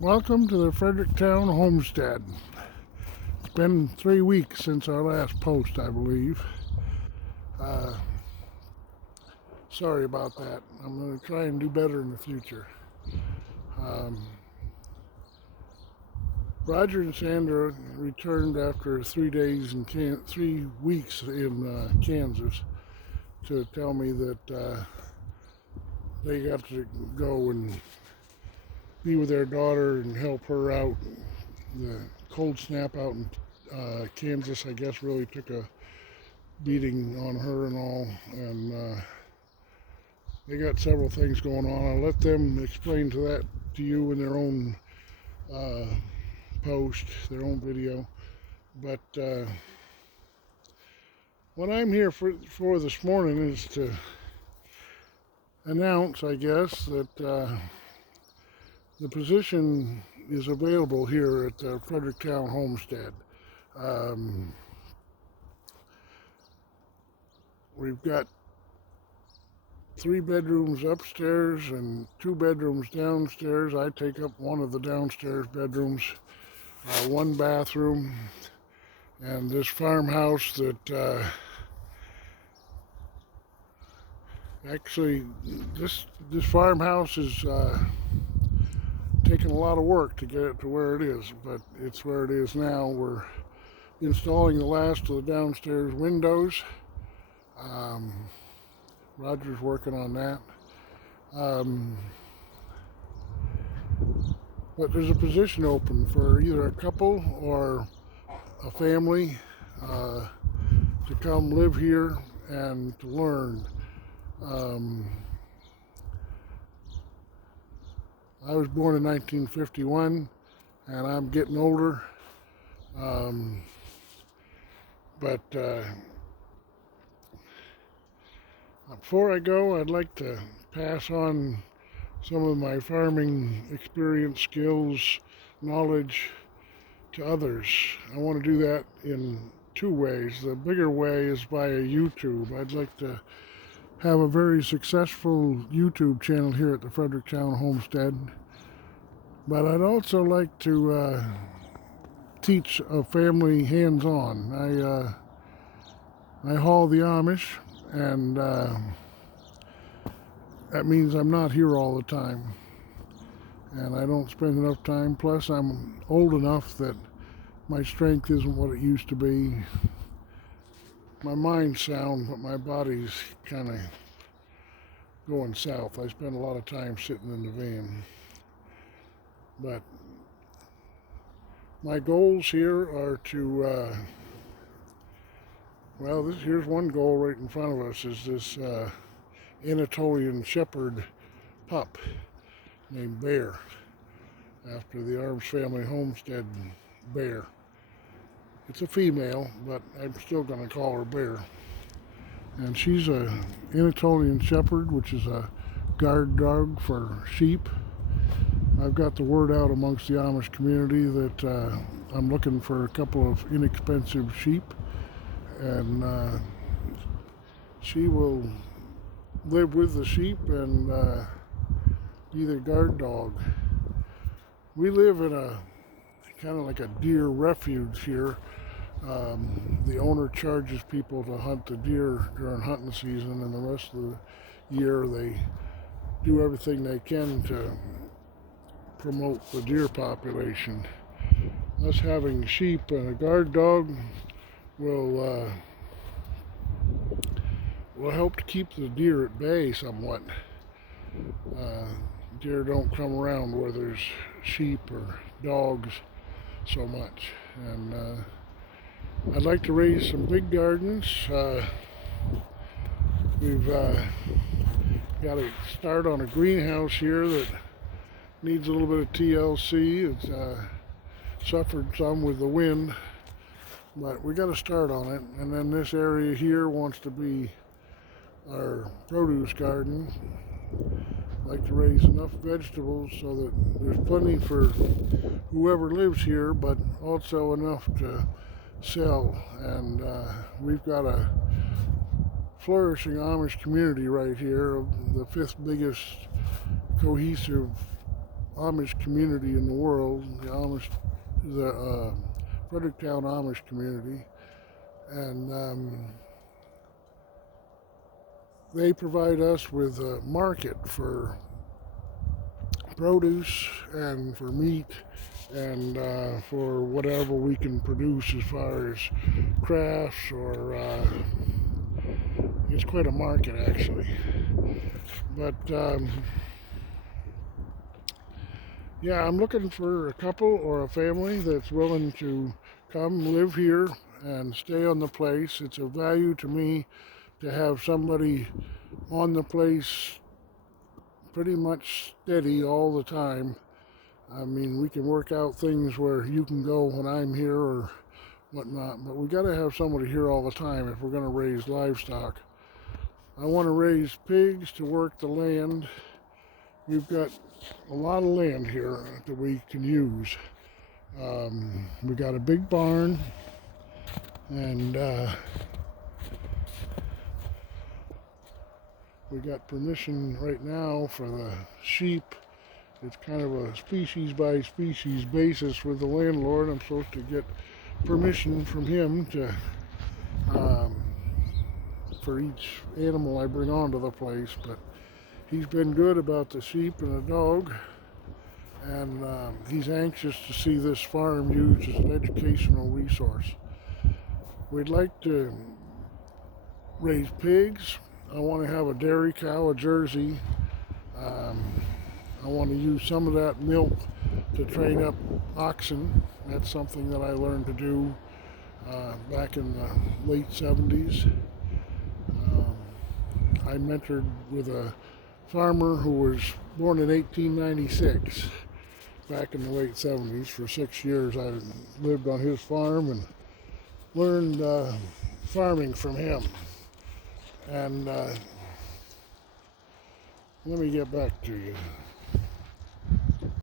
Welcome to the Fredericktown Homestead. It's been 3 weeks since our last post, I believe. Uh, Sorry about that. I'm going to try and do better in the future. Um, Roger and Sandra returned after 3 weeks in Kansas to tell me that they got to go and be with their daughter and help her out. The cold snap out in Kansas, I guess, really took a beating on her and all, and they got several things going on. I'll let them explain to you in their own uh, post, their own video. But what I'm here for this morning is to announce, I guess, that the position is available here at the Fredericktown Homestead. Um, we've got 3 bedrooms upstairs and 2 bedrooms downstairs. I take up one of the downstairs bedrooms, 1 bathroom, and this farmhouse that actually this farmhouse is taking a lot of work to get it to where it is, but it's where it is now. We're installing the last of the downstairs windows. Roger's working on that. But there's a position open for either a couple or a family to come live here and to learn. I was born in 1951 and I'm getting older. But before I go, I'd like to pass on some of my farming experience, skills, knowledge to others. I want to do that in 2 ways. The bigger way is via YouTube. I'd like to have a very successful YouTube channel here at the Fredericktown Homestead. But I'd also like to teach a family hands-on. I haul the Amish, and that means I'm not here all the time, and I don't spend enough time. Plus, I'm old enough that my strength isn't what it used to be. My mind's sound, but my body's kind of going south. I spend a lot of time sitting in the van. But my goals here are to here's one goal right in front of us, is this Anatolian Shepherd pup named Bear, after the Arms family homestead Bear. It's a female, but I'm still going to call her Bear. And she's a Anatolian Shepherd, which is a guard dog for sheep. I've got the word out amongst the Amish community that I'm looking for a couple of inexpensive sheep, and she will live with the sheep and be their guard dog. We live in a kind of like a deer refuge here. The owner charges people to hunt the deer during hunting season, and the rest of the year they do everything they can to promote the deer population. Us having sheep and a guard dog will help to keep the deer at bay somewhat. Deer don't come around where there's sheep or dogs so much, and I'd like to raise some big gardens. We've got to start on a greenhouse here that needs a little bit of TLC. It's suffered some with the wind, but we got to start on it. And then this area here wants to be our produce garden. I'd like to raise enough vegetables so that there's plenty for whoever lives here, but also enough to sell. And we've got a flourishing Amish community right here, the 5th biggest cohesive Amish community in the world, the Fredericktown Amish community, and they provide us with a market for produce and for meat and for whatever we can produce as far as crafts or it's quite a market actually. But yeah, I'm looking for a couple or a family that's willing to come live here and stay on the place. It's a value to me to have somebody on the place pretty much steady all the time. I mean, we can work out things where you can go when I'm here or whatnot, but we got to have somebody here all the time if we're going to raise livestock. I want to raise pigs to work the land. We've got a lot of land here that we can use. We got a big barn, and we got permission right now for the sheep. It's kind of a species by species basis with the landlord. I'm supposed to get permission from him to for each animal I bring onto the place, but he's been good about the sheep and the dog, and he's anxious to see this farm used as an educational resource. We'd like to raise pigs. I want to have a dairy cow, a Jersey. I want to use some of that milk to train up oxen. That's something that I learned to do back in the late 70s. I mentored with a farmer who was born in 1896. Back in the late 70s. For 6 years I lived on his farm and learned farming from him. And let me get back to you.